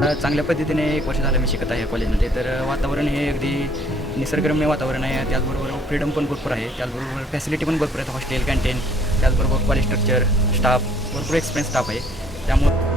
चांगल्या पद्धतीने 1 वर्ष झालं मी शिकत आहे या कॉलेजमध्ये. तर वातावरण हे अगदी निसर्गरम्य वातावरण आहे. त्याचबरोबर फ्रीडम पण भरपूर आहे. त्याचबरोबर फॅसिलिटी पण भरपूर आहेत. हॉस्टेल, कॅन्टीन, त्याचबरोबर कॉलेज स्ट्रक्चर, स्टाफ, भरपूर एक्सपिरियन्स स्टाफ आहे. त्यामुळे